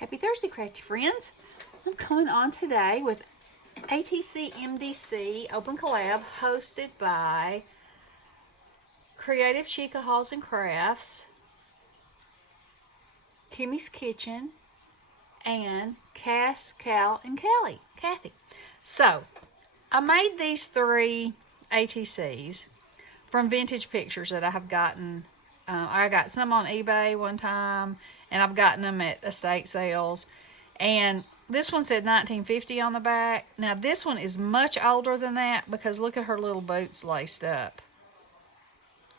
Happy Thursday, crafty friends. I'm coming on today with ATC MDC Open Collab hosted by Creative Chica Halls and Crafts, Kimmie's Kitchen, and Cass, Cal, and Kathy. So, I made these three ATCs from vintage pictures that I have gotten. I got some on eBay one time, and I've gotten them at estate sales. And this one said 1950 on the back. Now, this one is much older than that because look at her little boots laced up.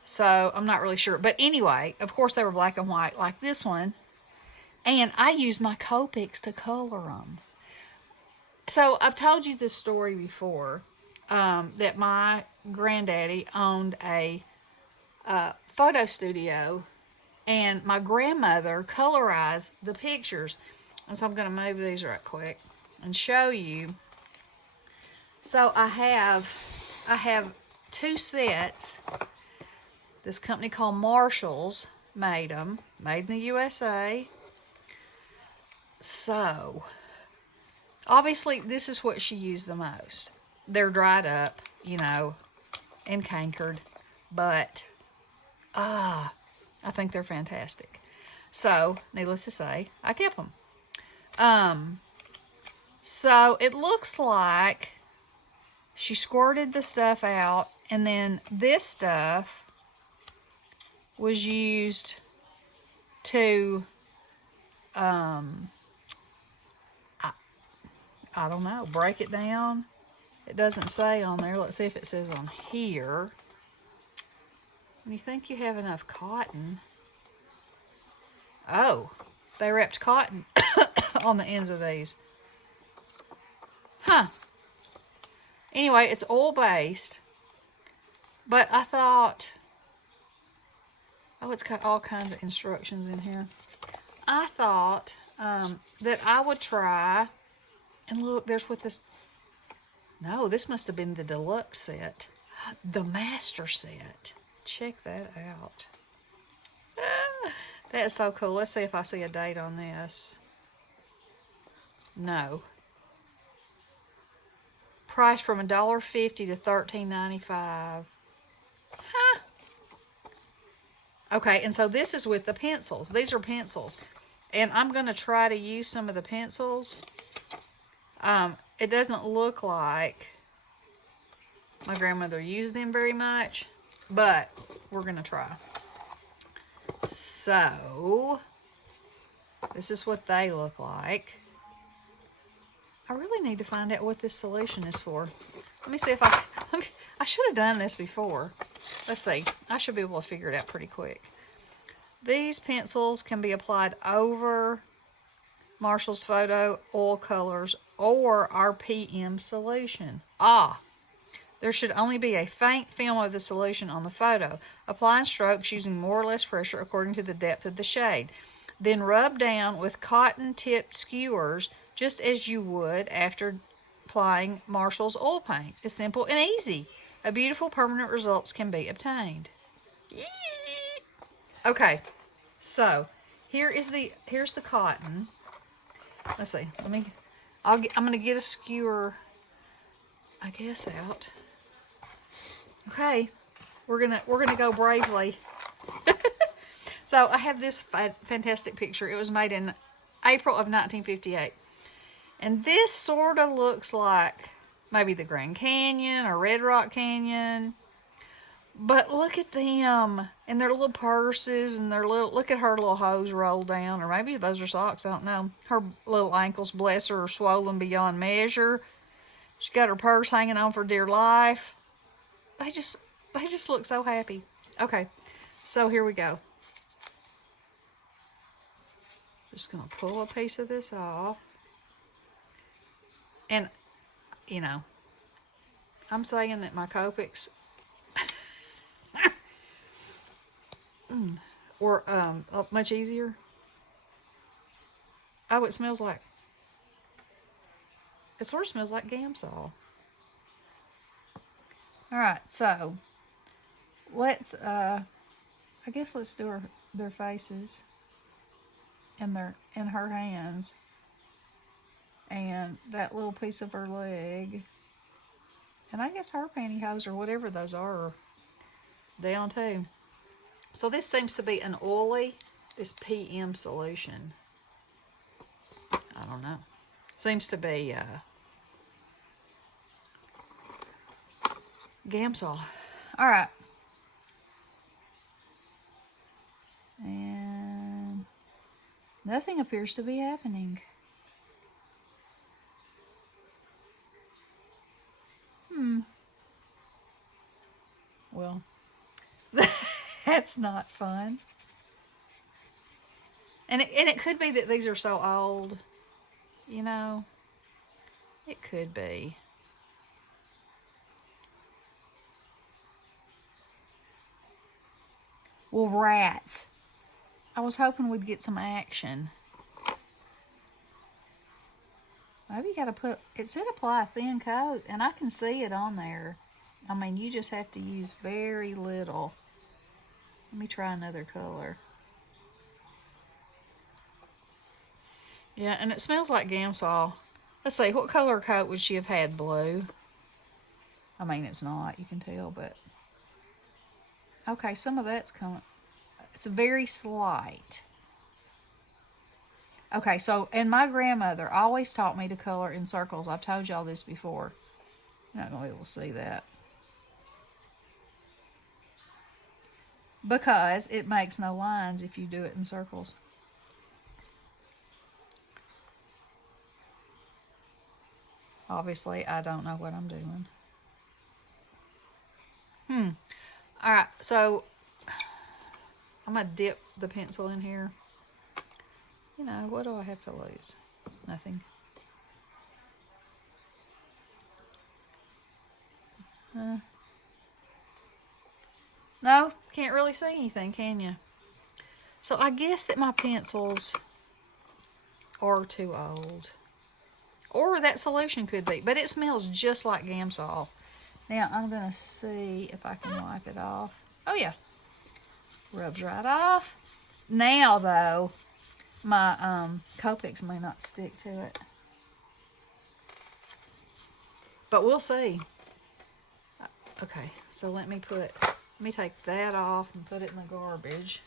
So, I'm not really sure. But anyway, of course, they were black and white like this one. And I used my Copics to color them. So, I've told you this story before, that my granddaddy owned a photo studio, and my grandmother colorized the pictures. And so I'm going to move these right quick and show you. So I have two sets. This company called Marshall's made them, made in the USA. So obviously this is what she used the most. They're dried up, you know, and cankered, but I think they're fantastic. So, needless to say, I kept them. So it looks like she squirted the stuff out, and then this stuff was used to, I don't know, break it down. It doesn't say on there. Let's see if it says on here. When you think you have enough cotton. Oh, they wrapped cotton on the ends of these. Huh. Anyway, it's oil-based. But I thought, oh, it's got all kinds of instructions in here. I thought that I would try, and look, there's what this, no, this must have been the deluxe set. The master set. Check that out. That is so cool. Let's see if I see a date on this. No. Price from $1.50 to $13.95. Huh. Okay, and so this is with the pencils. These are pencils. And I'm going to try to use some of the pencils. It doesn't look like my grandmother used them very much, but we're going to try. So, this is what they look like. I really need to find out what this solution is for. Let me see if I should have done this before. Let's see. I should be able to figure it out pretty quick. These pencils can be applied over Marshall's Photo Oil Colors or our PM solution. There should only be a faint film of the solution on the photo. Apply in strokes using more or less pressure according to the depth of the shade. Then rub down with cotton-tipped skewers just as you would after applying Marshall's oil paint. It's simple and easy. A beautiful permanent results can be obtained. Okay, so here's the cotton. Let's see. I'm gonna get a skewer, I guess, out. Okay, we're gonna go bravely. So I have this fantastic picture. It was made in April of 1958, and this sort of looks like maybe the Grand Canyon or Red Rock Canyon. But look at them and their little purses and their little. Look at her little hose rolled down, or maybe those are socks. I don't know. Her little ankles, bless her, are swollen beyond measure. She got her purse hanging on for dear life. They just look so happy. Okay, so here we go. Just gonna pull a piece of this off. And, you know, I'm saying that my Copics were much easier. Oh, it smells like, it sort of smells like Gamsol. Alright, so let's, I guess let's do their faces. in her hands. And that little piece of her leg. And I guess her pantyhose or whatever those are down too. So this seems to be an oily, this PM solution. I don't know. Seems to be Gamsol. All right. And nothing appears to be happening. Well, that's not fun. And it could be that these are so old, you know. It could be. Well, rats. I was hoping we'd get some action. Maybe you gotta put, it said apply a thin coat, and I can see it on there. I mean, you just have to use very little. Let me try another color. Yeah, and it smells like Gamsol. Let's see, what color coat would she have had? Blue? I mean, it's not, you can tell, but... Okay, some of that's coming. It's very slight. Okay, so, and my grandmother always taught me to color in circles. I've told y'all this before. You're not going to be able to see that. Because it makes no lines if you do it in circles. Obviously, I don't know what I'm doing. Alright, so I'm going to dip the pencil in here. You know, what do I have to lose? Nothing. No, can't really see anything, can you? So I guess that my pencils are too old. Or that solution could be. But it smells just like Gamsol. Now, I'm going to see if I can wipe it off. Oh, yeah. Rubs right off. Now, though, my Copics may not stick to it. But we'll see. Okay, so let me take that off and put it in the garbage.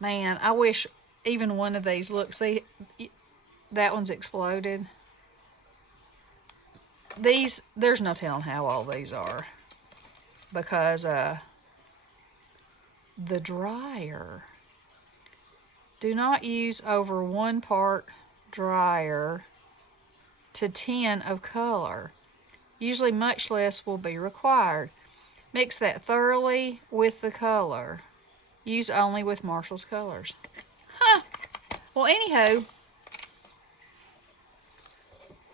Man, I wish even one of these, look, see, that one's exploded. These, there's no telling how old these are. Because the dryer. Do not use over 1 part dryer to 10 of color. Usually much less will be required. Mix that thoroughly with the color. Use only with Marshall's colors. Huh. Well, anywho,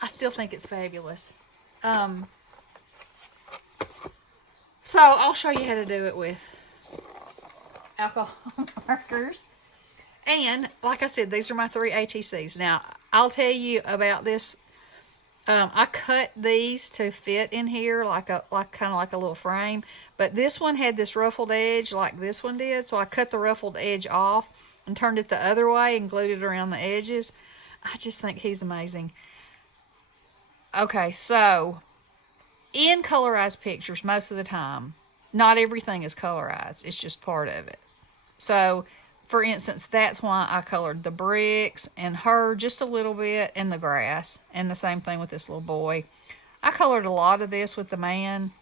I still think it's fabulous. So I'll show you how to do it with alcohol markers. And like I said, these are my 3 ATCs. Now, I'll tell you about this. I cut these to fit in here kind of like a little frame. But this one had this ruffled edge like this one did. So I cut the ruffled edge off and turned it the other way and glued it around the edges. I just think he's amazing. Okay, so in colorized pictures, most of the time, not everything is colorized. It's just part of it. So, for instance, that's why I colored the bricks and her just a little bit and the grass. And the same thing with this little boy. I colored a lot of this with the man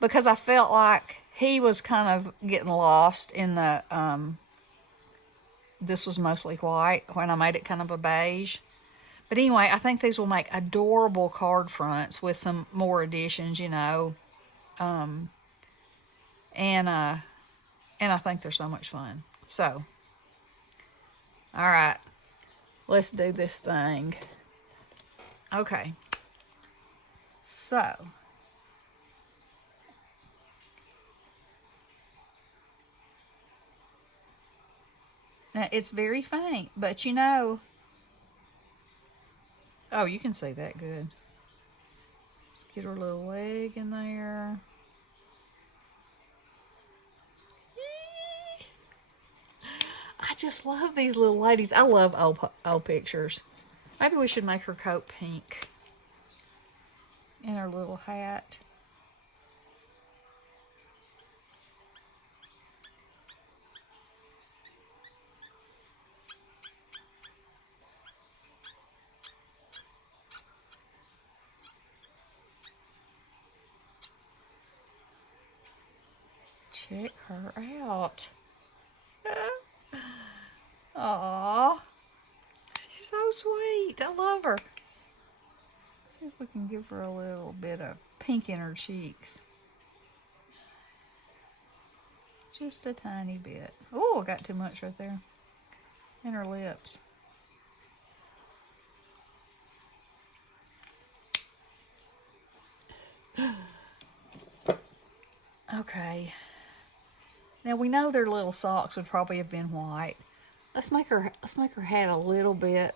because I felt like he was kind of getting lost in the, this was mostly white when I made it kind of a beige. But anyway, I think these will make adorable card fronts with some more additions, you know. And I think they're so much fun. So, all right, let's do this thing. Okay. So, now it's very faint, but you know, oh, you can see that good. Let's get her little leg in there. I just love these little ladies. I love old pictures. Maybe we should make her coat pink. And her little hat. Check her out. Aww. She's so sweet. I love her. See if we can give her a little bit of pink in her cheeks. Just a tiny bit. Oh, I got too much right there. And her lips. Okay. Now we know their little socks would probably have been white. Let's make her hat a little bit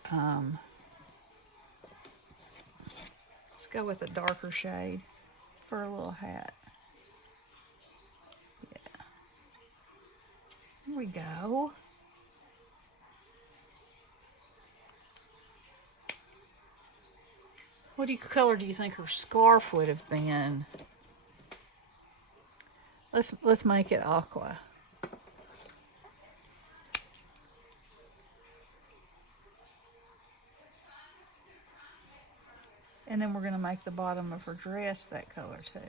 let's go with a darker shade for her little hat. Yeah. Here we go. What color do you think her scarf would have been? Let's make it aqua. And then we're going to make the bottom of her dress that color too.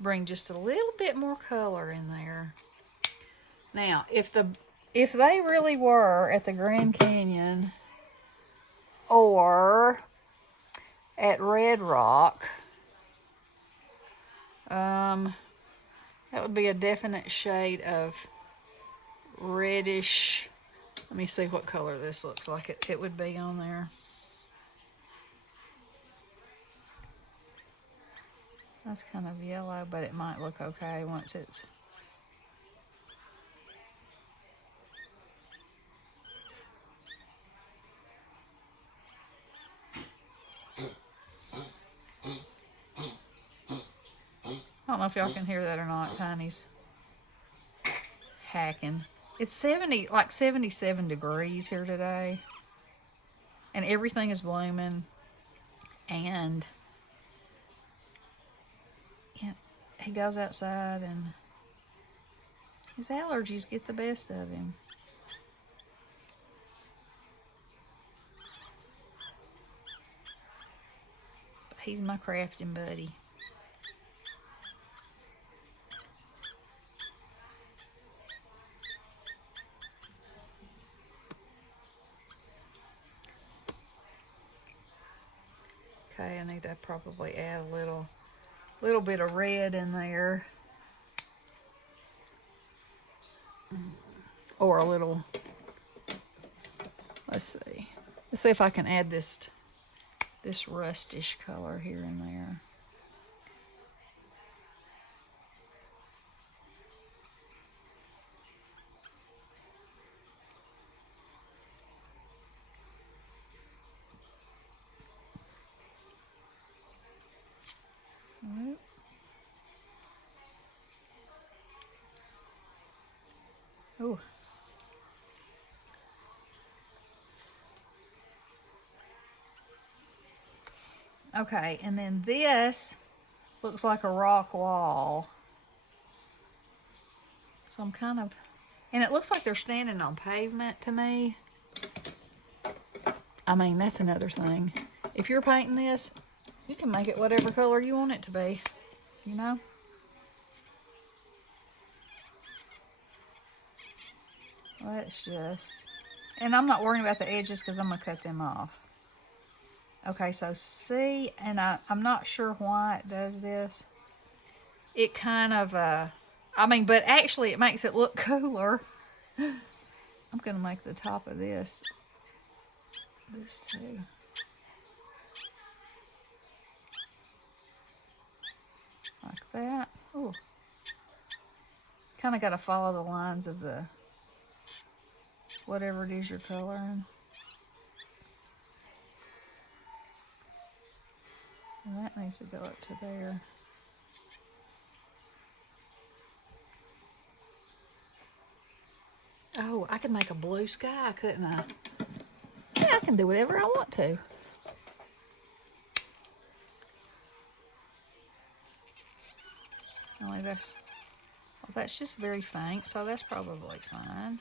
Bring just a little bit more color in there. Now, if they really were at the Grand Canyon or at Red Rock, that would be a definite shade of reddish. Let me see what color this looks like it would be on there. That's kind of yellow, but it might look okay once it's... I don't know if y'all can hear that or not. Tony's hacking. It's 77 degrees here today. And everything is blooming. And yeah, he goes outside and his allergies get the best of him. But he's my crafting buddy. Okay, I need to probably add a little bit of red in there. Or a little, let's see if I can add this rustish color here and there. Oh. Okay, and then this looks like a rock wall. So I'm kind of, and it looks like they're standing on pavement to me. I mean, that's another thing. If you're painting this, you can make it whatever color you want it to be, you know? Let's just, and I'm not worrying about the edges because I'm going to cut them off. Okay, so see, and I'm not sure why it does this. It kind of, I mean, but actually it makes it look cooler. I'm going to make the top of this too. Like that. Ooh. Kind of got to follow the lines of the, whatever it is you're coloring. And that needs to go up to there. Oh, I could make a blue sky, couldn't I? Yeah, I can do whatever I want to. Only that's just very faint, so that's probably fine.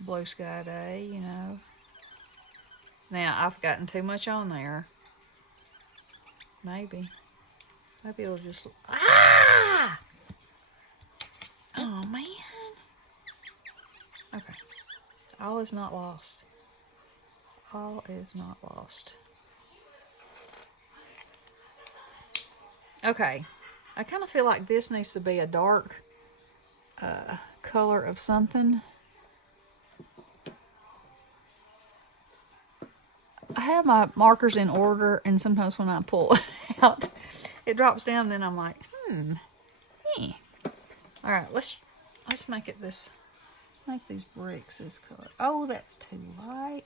Blue sky day, you know. Now, I've gotten too much on there. Maybe it'll just... Ah! Oh, man. Okay. All is not lost. All is not lost. Okay. I kind of feel like this needs to be a dark color of something. I have my markers in order, and sometimes when I pull it out, it drops down, then I'm like, All right, let's make it this. Let's make these bricks this color. Oh, that's too light.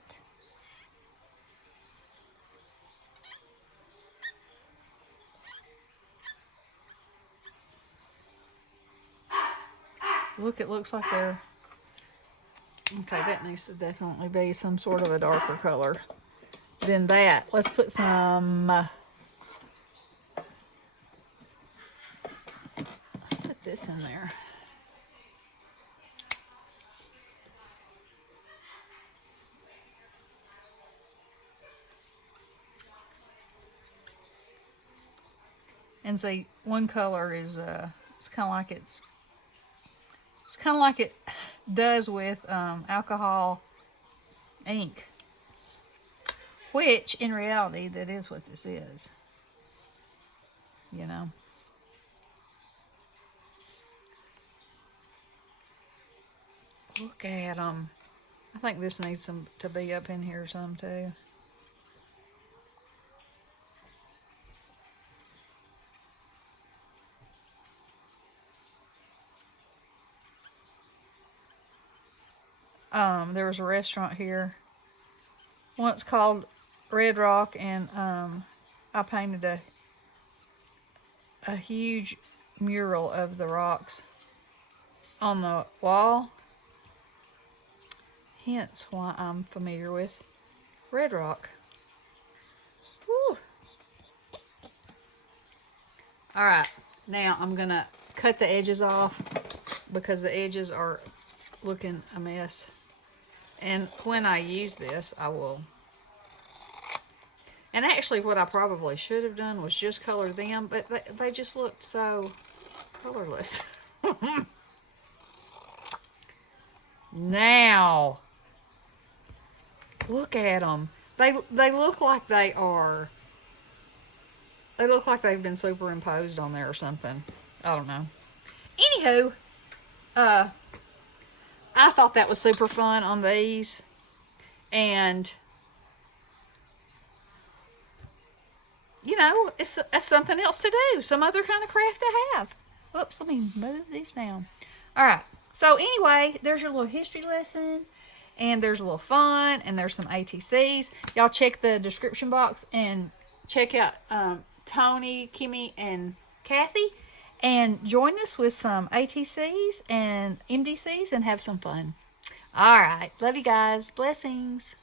Look, it looks like they're... Okay, that needs to definitely be some sort of a darker color than that. Let's put some... let's put this in there. And see, one color is it's kind of like it's kind of like it does with alcohol ink, which in reality that is what this is, you know. Look at them. I think this needs some to be up in here some too. There was a restaurant here once called Red Rock, and I painted a huge mural of the rocks on the wall. Hence why I'm familiar with Red Rock. Woo. Alright, now I'm gonna cut the edges off because the edges are looking a mess. And when I use this, I will... And actually what I probably should have done was just color them, but they just looked so colorless. Now, look at them. They look like they are... They look like they've been superimposed on there or something. I don't know. Anywho, I thought that was super fun on these. And, you know, it's something else to do. Some other kind of craft to have. Whoops, let me move these down. Alright, so anyway, there's your little history lesson. And there's a little fun. And there's some ATCs. Y'all check the description box and check out Toni, Kimmie, and Kathy. And join us with some ATCs and MDCs and have some fun. All right. Love you guys. Blessings.